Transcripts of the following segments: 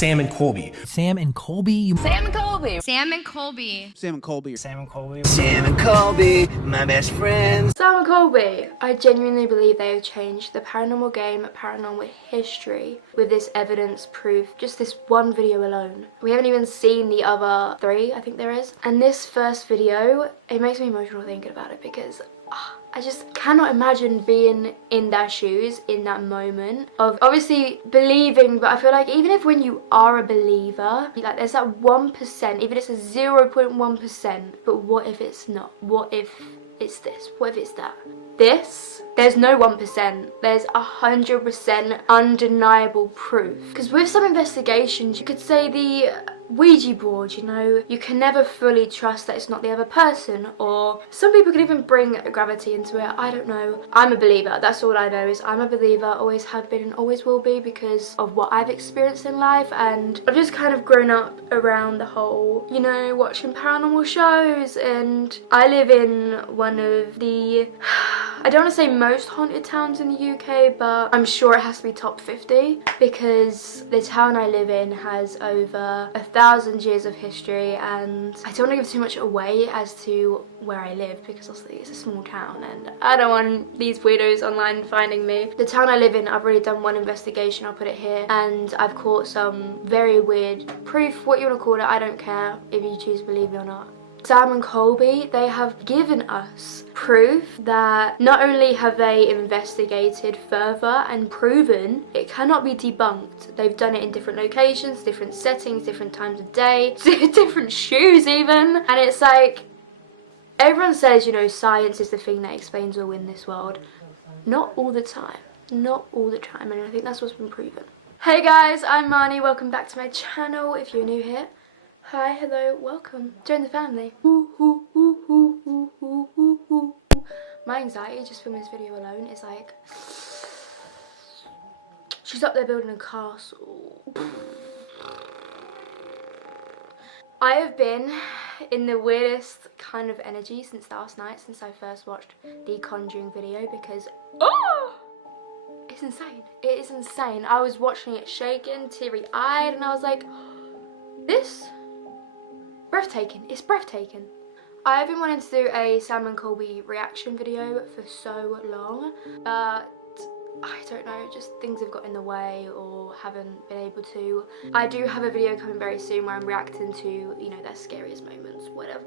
Sam and Colby. Sam and Colby? Sam and Colby. Sam and Colby. Sam and Colby. Sam and Colby. Sam and Colby, my best friends. Sam and Colby. I genuinely believe they have changed the paranormal game, paranormal history with this evidence proof. Just this one video alone. We haven't even seen the other 3, I think there is. And this first video, it makes me emotional thinking about it because I just cannot imagine being in their shoes in that moment of obviously believing, but I feel like even if when you are a believer, like there's that 1%, even if it's a 0.1%, but what if it's not? What if it's this? What if it's that? This, there's no 1%, there's 100% undeniable proof. Because with some investigations, you could say the Ouija board, you know, you can never fully trust that it's not the other person, or some people can even bring gravity into it. I don't know. I'm a believer. That's all I know is I'm a believer, always have been and always will be because of what I've experienced in life, and I've just kind of grown up around the whole, you know, watching paranormal shows, and I live in one of the I don't want to say most haunted towns in the UK, but I'm sure it has to be top 50 because the town I live in has over 1,000 years of history, and I don't want to give too much away as to where I live because obviously it's a small town and I don't want these weirdos online finding me. The town I live in, I've already done one investigation, I'll put it here, and I've caught some very weird proof, what you want to call it, I don't care if you choose to believe me or not. Sam and Colby, they have given us proof that not only have they investigated further and proven it cannot be debunked. They've done it in different locations, different settings, different times of day, different shoes even. And it's like, everyone says, you know, science is the thing that explains all in this world. Not all the time. Not all the time. And I think that's what's been proven. Hey guys, I'm Marnie. Welcome back to my channel if you're new here. Hi, hello, welcome. Join the family. My anxiety just filming this video alone is like, she's up there building a castle. I have been in the weirdest kind of energy since last night, since I first watched the Conjuring video, because it's insane. It is insane. I was watching it shaking, teary-eyed, and I was like, this? Breathtaking. It's breathtaking. I've been wanting to do a Sam and Colby reaction video for so long, but I don't know, just things have got in the way or haven't been able to. I do have a video coming very soon where I'm reacting to, you know, their scariest moments, whatever.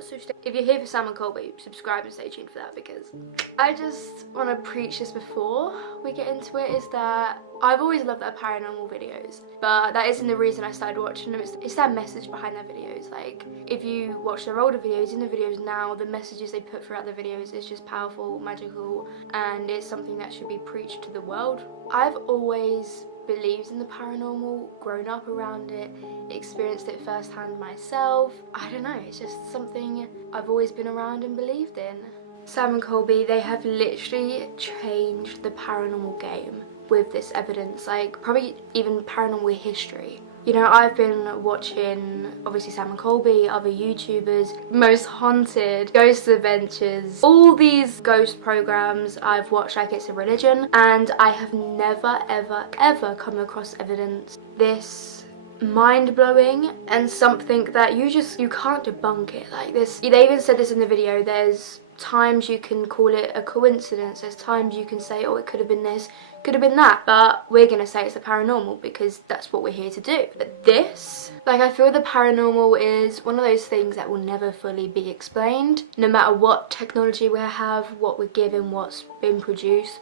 So if you're here for Sam and Colby, subscribe and stay tuned for that, because I just want to preach this before we get into it, is that I've always loved their paranormal videos, but that isn't the reason I started watching them. It's that message behind their videos. Like, if you watch their older videos, in the videos now, the messages they put throughout the videos is just powerful, magical, and it's something that should be preached to the world. I've always believed in the paranormal, grown up around it, experienced it firsthand myself. I don't know, it's just something I've always been around and believed in. Sam and Colby, they have literally changed the paranormal game with this evidence, like probably even paranormal history. You know, I've been watching, obviously, Sam and Colby, other YouTubers, Most Haunted, Ghost Adventures, all these ghost programs I've watched like it's a religion, and I have never, ever come across evidence this mind-blowing and something that you can't debunk it like this. They even said this in the video, there's times you can call it a coincidence, there's times you can say, oh, it could have been this, could have been that, but we're gonna say it's the paranormal because that's what we're here to do. But this, like, I feel the paranormal is one of those things that will never fully be explained, no matter what technology we have, what we're given, what's been produced.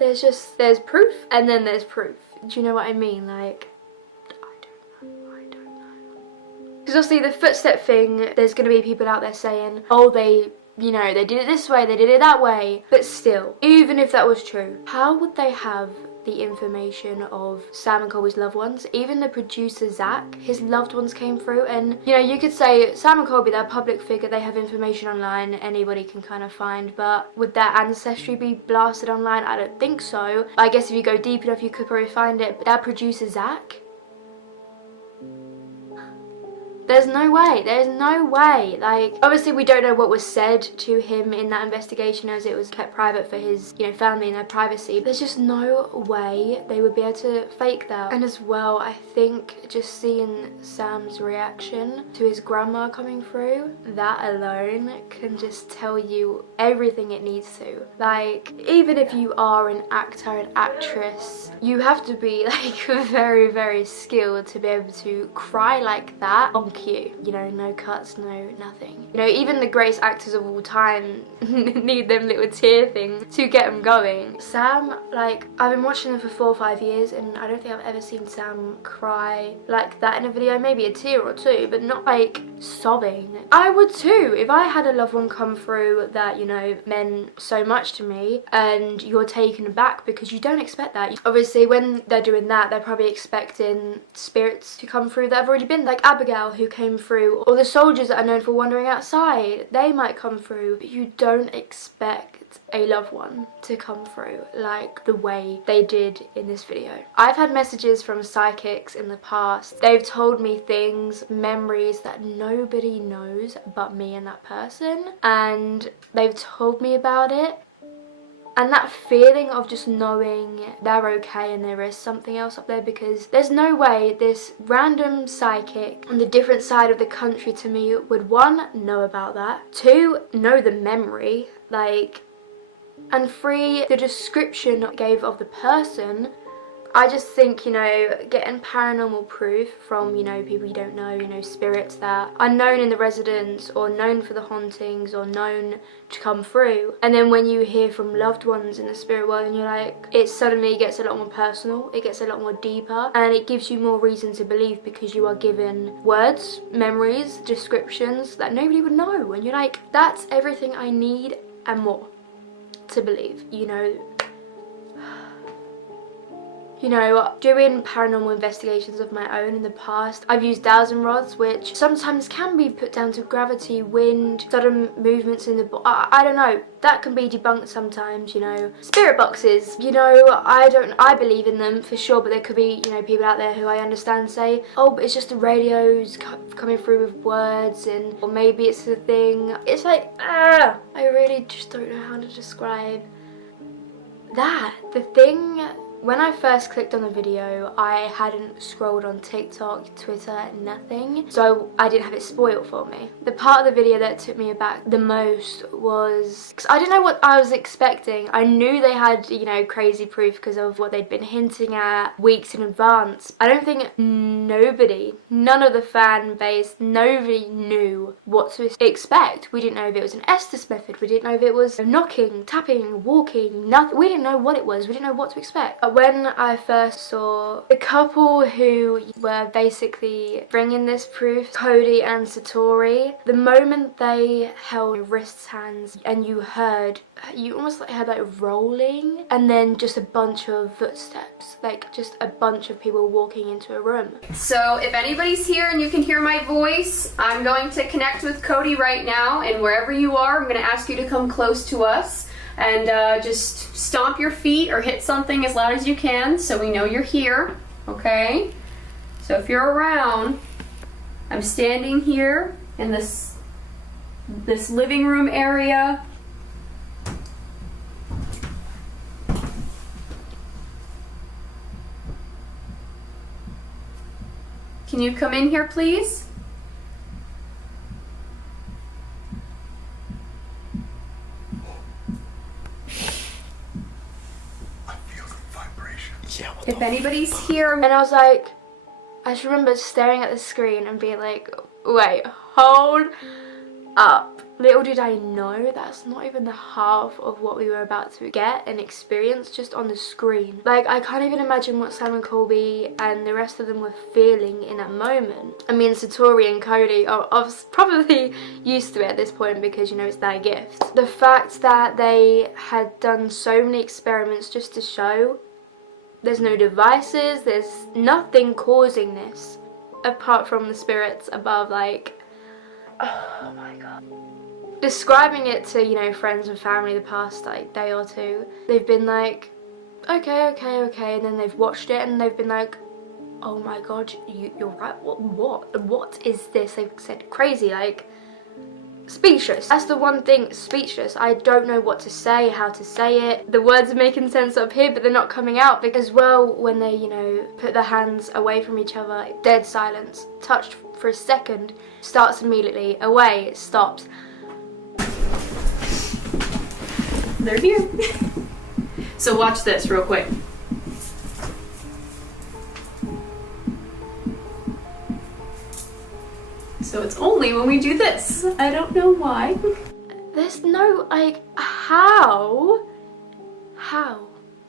There's proof, and then there's proof. Do you know what I mean? Like, I don't know. Because obviously the footstep thing, there's gonna be people out there saying, oh, you know, they did it this way, they did it that way. But still, even if that was true, how would they have the information of Sam and Colby's loved ones? Even the producer, Zach, his loved ones came through, and, you know, you could say Sam and Colby, they're a public figure, they have information online, anybody can kind of find, but would their ancestry be blasted online? I don't think so. I guess if you go deep enough, you could probably find it. But that producer, Zach, There's no way. There's no way. Like, obviously we don't know what was said to him in that investigation, as it was kept private for his, you know, family and their privacy. There's just no way they would be able to fake that. And as well, I think just seeing Sam's reaction to his grandma coming through, that alone can just tell you everything it needs to. Like, even if you are an actor and actress, you have to be like very, very skilled to be able to cry like that on cue. You know, no cuts, no nothing. You know, even the greatest actors of all time need them little tear things to get them going. Sam, like, I've been watching them for 4 or 5 years, and I don't think I've ever seen Sam cry like that in a video. Maybe a tear or two, but not like sobbing. I would too if I had a loved one come through that, you know, meant so much to me, and you're taken aback because you don't expect that. Obviously when they're doing that, they're probably expecting spirits to come through that have already been, like Abigail who came through, or the soldiers that are known for wandering outside, they might come through, but you don't expect a loved one to come through like the way they did in this video. I've had messages from psychics in the past. They've told me things, memories that nobody knows but me and that person, and they've told me about it. And that feeling of just knowing they're okay and there is something else up there, because there's no way this random psychic on the different side of the country to me would, 1, know about that, 2, know the memory, like, and 3, the description it gave of the person. I just think, you know, getting paranormal proof from, you know, people you don't know, you know, spirits that are known in the residence or known for the hauntings or known to come through. And then when you hear from loved ones in the spirit world and you're like, it suddenly gets a lot more personal, it gets a lot more deeper, and it gives you more reason to believe because you are given words, memories, descriptions that nobody would know. And you're like, that's everything I need and more to believe, you know. You know, doing paranormal investigations of my own in the past, I've used dowsing rods, which sometimes can be put down to gravity, wind, sudden movements in the I don't know, that can be debunked sometimes, you know. Spirit boxes, you know, I believe in them for sure, but there could be, you know, people out there who I understand say, oh, but it's just the radios coming through with words, and or maybe it's a thing. It's like, I really just don't know how to describe that. The thing, when I first clicked on the video, I hadn't scrolled on TikTok, Twitter, nothing, so I didn't have it spoiled for me. The part of the video that took me aback the most was, because I didn't know what I was expecting. I knew they had, you know, crazy proof because of what they'd been hinting at weeks in advance. I don't think none of the fan base, nobody knew what to expect. We didn't know if it was an Estes method, we didn't know if it was knocking, tapping, walking, nothing. We didn't know what it was, we didn't know what to expect. When I first saw the couple who were basically bringing this proof, Cody and Satori, the moment they held wrists, hands, and you almost like heard like rolling, and then just a bunch of footsteps, like just a bunch of people walking into a room. So if anybody's here and you can hear my voice, I'm going to connect with Cody right now, and wherever you are, I'm going to ask you to come close to us. And just stomp your feet or hit something as loud as you can so we know you're here, okay? So if you're around, I'm standing here in this living room area. Can you come in here, please? If anybody's here, and I was like, I just remember staring at the screen and being like, wait, hold up. Little did I know that's not even the half of what we were about to get and experience just on the screen. Like, I can't even imagine what Sam and Colby and the rest of them were feeling in that moment. I mean, Satori and Cody are probably used to it at this point because, you know, it's their gift. The fact that they had done so many experiments just to show there's no devices, there's nothing causing this apart from the spirits above, like, oh my god. Describing it to, you know, friends and family the past, like, day or two, they've been like, okay, and then they've watched it and they've been like, oh my god, you're right, what is this? They've said crazy, like, speechless. That's the one thing, speechless. I don't know what to say, how to say it. The words are making sense up here, but they're not coming out. Because, well, when they, you know, put their hands away from each other, dead silence, touched for a second, starts immediately, away, it stops. They're here. So watch this real quick. So it's only when we do this. I don't know why. There's no, like, how?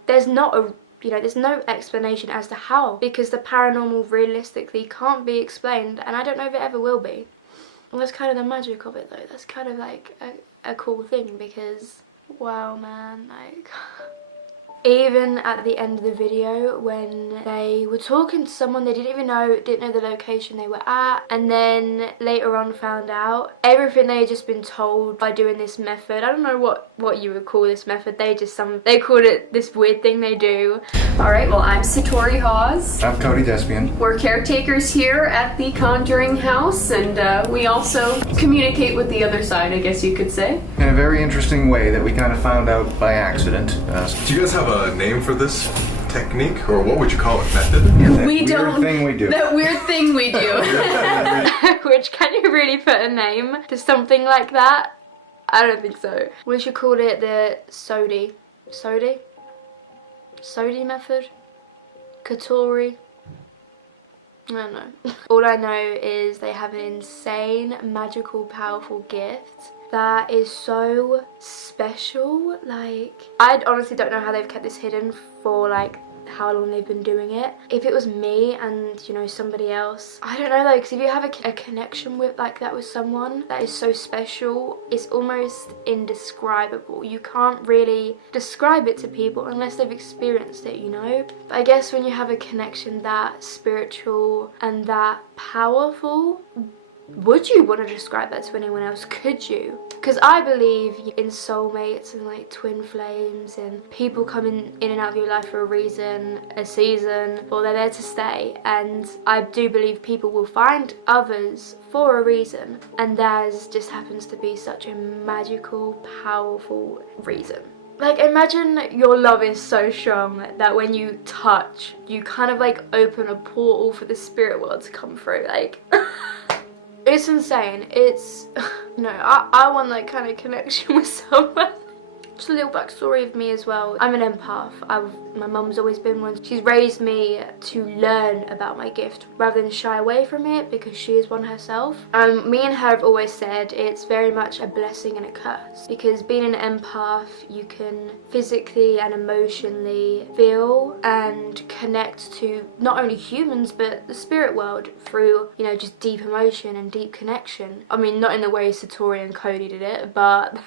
There's not a, you know, there's no explanation as to how, because the paranormal realistically can't be explained, and I don't know if it ever will be. Well, that's kind of the magic of it though. That's kind of like a cool thing, because wow, man, like even at the end of the video when they were talking to someone they didn't know the location they were at, and then later on found out everything they had just been told by doing this method. I don't know what you would call this method. They called it this weird thing they do. Alright, well, I'm Satori Hawes. I'm Cody Despian. We're caretakers here at the Conjuring house, and we also communicate with the other side, I guess you could say. In a very interesting way that we kind of found out by accident. Do you guys have a name for this technique, or what would you call it? Method? We don't. Thing we do. That weird thing we do. Which, can you really put a name to something like that? I don't think so. We should call it the Sodi method? Katori? I don't know. All I know is they have an insane, magical, powerful gift that is so special. Like, I honestly don't know how they've kept this hidden for like how long they've been doing it. If it was me and, you know, somebody else, I don't know though, because if you have a connection with like that with someone that is so special, it's almost indescribable. You can't really describe it to people unless they've experienced it, you know. But I guess when you have a connection that spiritual and that powerful, would you want to describe that to anyone else? Could you? Because I believe in soulmates and like twin flames, and people coming in and out of your life for a reason, a season, or they're there to stay. And I do believe people will find others for a reason, and theirs just happens to be such a magical, powerful reason. Like, imagine your love is so strong that when you touch, you kind of like open a portal for the spirit world to come through. Like, it's insane. It's, no, I want that kind of connection with someone. Just a little backstory of me as well. I'm an empath. My mum's always been one. She's raised me to learn about my gift rather than shy away from it, because she is one herself. Me and her have always said it's very much a blessing and a curse, because being an empath, you can physically and emotionally feel and connect to not only humans but the spirit world through, you know, just deep emotion and deep connection. I mean, not in the way Satori and Cody did it, but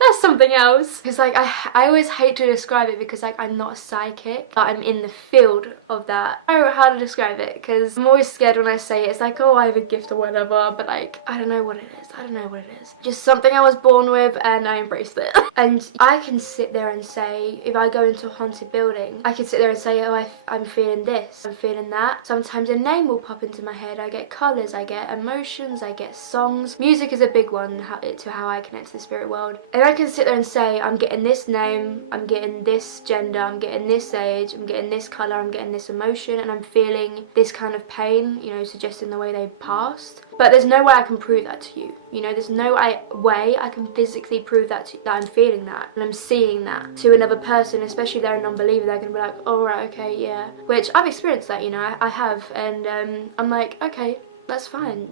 that's something else. Because like I always hate to describe it, because like I'm not a psychic, but I'm in the field of that. I don't know how to describe it, because I'm always scared when I say it. It's like, oh, I have a gift or whatever, but like I don't know what it is. I don't know what it is. Just something I was born with, and I embraced it. And I can sit there and say, if I go into a haunted building, I can sit there and say, oh, I'm feeling this, I'm feeling that. Sometimes a name will pop into my head. I get colours, I get emotions, I get songs. Music is a big one to how I connect to the spirit world. And I can sit there and say, I'm getting this name, I'm getting this gender, I'm getting this age, I'm getting this colour, I'm getting this emotion, and I'm feeling this kind of pain, you know, suggesting the way they passed. But there's no way I can prove that to you. You know, there's no way I can physically prove that I'm feeling that and I'm seeing that to another person, especially if they're a non-believer. They're going to be like, oh, right, okay, yeah. Which I've experienced that, you know, I have. And I'm like, okay, that's fine.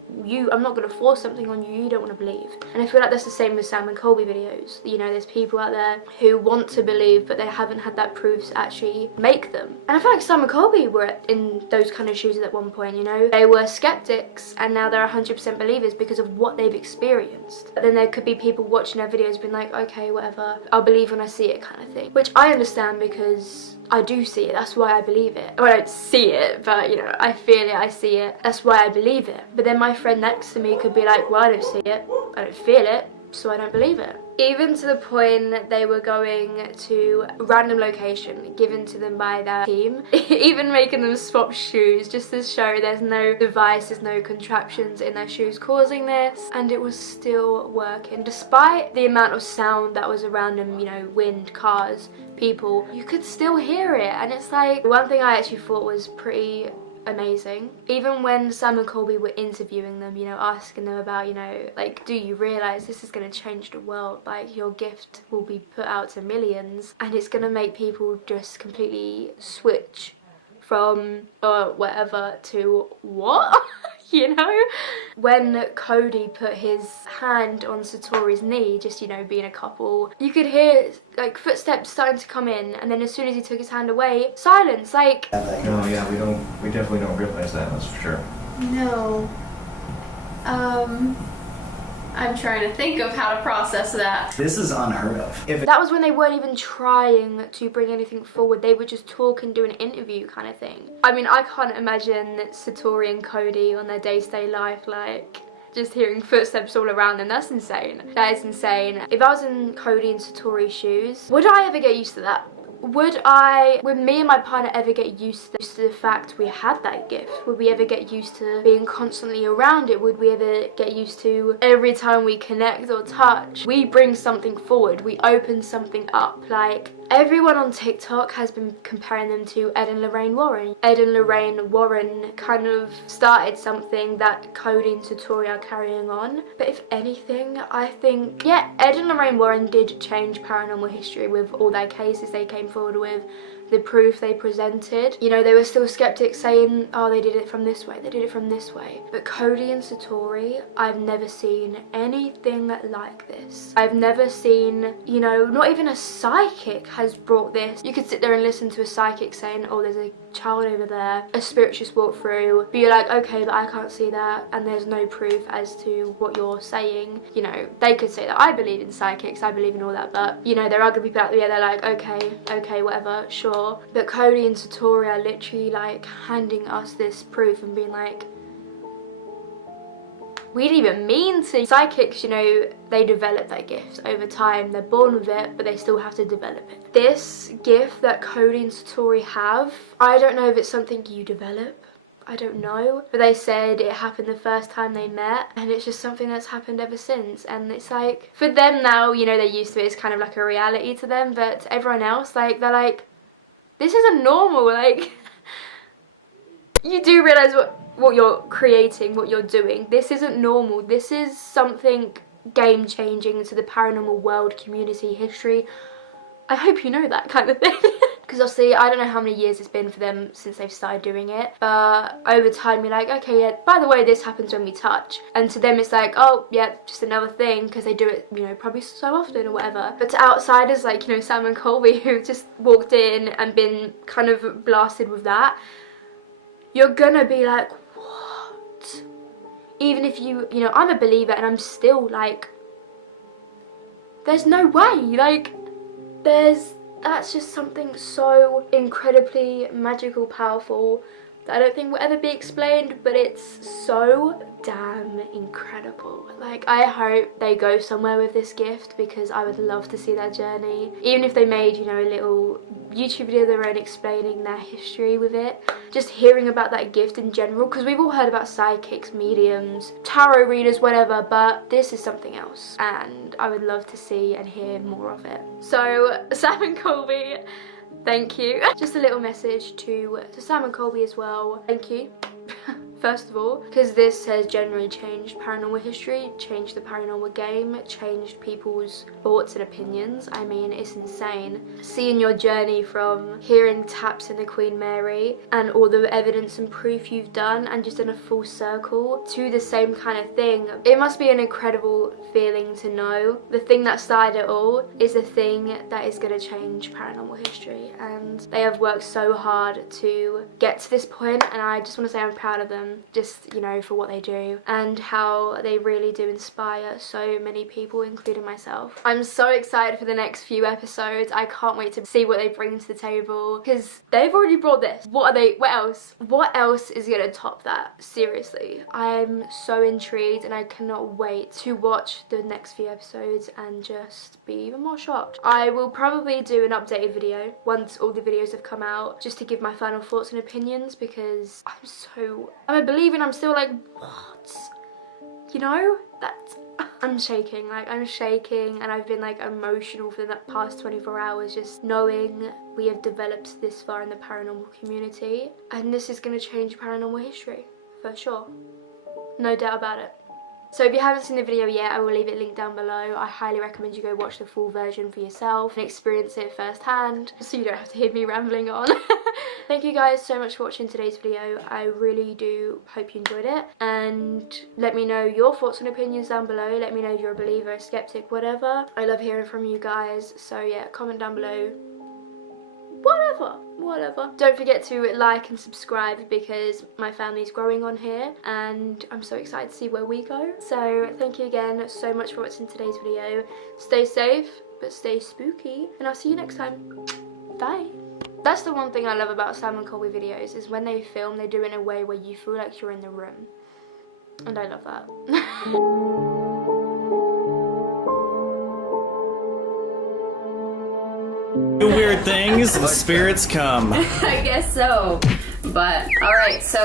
I'm not going to force something on you don't want to believe. And I feel like that's the same with Sam and Colby videos. You know, there's people out there who want to believe, but they haven't had that proof to actually make them. And I feel like Sam and Colby were in those kind of shoes at one point, you know. They were skeptics, and now they're 100% believers because of what they've experienced. But then there could be people watching their videos being like, okay, whatever, I'll believe when I see it kind of thing. Which I understand, because I do see it, that's why I believe it. Well, I don't see it, but you know, I feel it, I see it, that's why I believe it. But then my friend next to me could be like, well, I don't see it, I don't feel it, so I don't believe it. Even to the point they were going to a random location given to them by their team, even making them swap shoes just to show there's no device, there's no contraptions in their shoes causing this, and it was still working. Despite the amount of sound that was around them, you know, wind, cars, people, you could still hear it. And it's like, one thing I actually thought was pretty amazing, even when Sam and Colby were interviewing them, you know, asking them about, you know, like, do you realise this is going to change the world? Like, your gift will be put out to millions and it's going to make people just completely switch from whatever to what? You know? When Cody put his hand on Satori's knee, just, you know, being a couple, you could hear like footsteps starting to come in, and then as soon as he took his hand away, silence. Like, No, yeah, we definitely don't realize that, that's for sure. No. I'm trying to think of how to process that. This is unheard of. that was when they weren't even trying to bring anything forward. They would just talk and do an interview kind of thing. I mean, I can't imagine Satori and Cody on their day-to-day life, like, just hearing footsteps all around them. That's insane. That is insane. If I was in Cody and Satori's shoes, would I ever get used to that? Would me and my partner ever get used to the fact we had that gift? Would we ever get used to being constantly around it? Would we ever get used to every time we connect or touch, we bring something forward, we open something up? Like, everyone on TikTok has been comparing them to Ed and Lorraine Warren. Ed and Lorraine Warren kind of started something that Cody and Satori are carrying on. But if anything, I think, yeah, Ed and Lorraine Warren did change paranormal history with all their cases they came forward with, the proof they presented. You know, they were still skeptics saying, oh, they did it from this way, they did it from this way. But Cody and Satori, I've never seen anything like this. I've never seen, you know, not even a psychic has brought this. You could sit there and listen to a psychic saying, oh, there's a child over there, a spirit just walked through, but you're like, okay, but I can't see that, and there's no proof as to what you're saying. You know, they could say that I believe in psychics, I believe in all that, but, you know, there are good people out there, they're like, okay, whatever, sure. But Cody and Satori are literally like handing us this proof and being like, we didn't even mean to. Psychics, you know, they develop that gift over time. They're born with it, but they still have to develop it. This gift that Cody and Satori have, I don't know if it's something you develop. I don't know. But they said it happened the first time they met, and it's just something that's happened ever since. And it's like, for them now, you know, they're used to it. It's kind of like a reality to them, but to everyone else, like, they're like, this isn't normal. Like, you do realise what you're creating, what you're doing. This isn't normal. This is something game-changing to the paranormal world, community, history. I hope you know that kind of thing. Because obviously, I don't know how many years it's been for them since they've started doing it. But over time, you're like, okay, yeah, by the way, this happens when we touch. And to them, it's like, oh, yeah, just another thing, because they do it, you know, probably so often or whatever. But to outsiders, like, you know, Sam and Colby, who just walked in and been kind of blasted with that, you're gonna be like, what? Even if you know, I'm a believer and I'm still like, there's no way, like, that's just something so incredibly magical, powerful, that I don't think will ever be explained, but it's so damn incredible. Like, I hope they go somewhere with this gift, because I would love to see their journey. Even if they made, you know, a little YouTube video of their own explaining their history with it. Just hearing about that gift in general, because we've all heard about psychics, mediums, tarot readers, whatever, but this is something else, and I would love to see and hear more of it. So, Sam and Colby, thank you. Just a little message to Sam and Colby as well. Thank you. First of all, because this has generally changed paranormal history, changed the paranormal game, changed people's thoughts and opinions. I mean, it's insane. Seeing your journey from hearing taps in the Queen Mary and all the evidence and proof you've done, and just in a full circle to the same kind of thing. It must be an incredible feeling to know the thing that started it all is the thing that is going to change paranormal history. And they have worked so hard to get to this point, and I just want to say I'm proud of them. them, just, you know, for what they do and how they really do inspire so many people, including myself. I'm so excited for the next few episodes. I can't wait to see what they bring to the table because they've already brought this. What else is gonna top that? Seriously, I'm so intrigued and I cannot wait to watch the next few episodes and just be even more shocked. I will probably do an updated video once all the videos have come out, just to give my final thoughts and opinions, because I'm a believer and I'm still like, what? You know, I'm shaking, like I'm shaking, and I've been like emotional for the past 24 hours just knowing we have developed this far in the paranormal community, and this is going to change paranormal history for sure, no doubt about it. So if you haven't seen the video yet, I will leave it linked down below. I highly recommend you go watch the full version for yourself and experience it firsthand, so you don't have to hear me rambling on. Thank you guys so much for watching today's video. I really do hope you enjoyed it, and let me know your thoughts and opinions down below. Let me know if you're a believer, a skeptic, whatever. I love hearing from you guys, so yeah, comment down below. Whatever. Don't forget to like and subscribe because my family's growing on here and I'm so excited to see where we go. So thank you again so much for watching today's video. Stay safe, but stay spooky, and I'll see you next time. Bye. That's the one thing I love about Sam and Colby videos, is when they film, they do it in a way where you feel like you're in the room. And I love that. Do weird things, the spirits come. I guess so. But, alright, so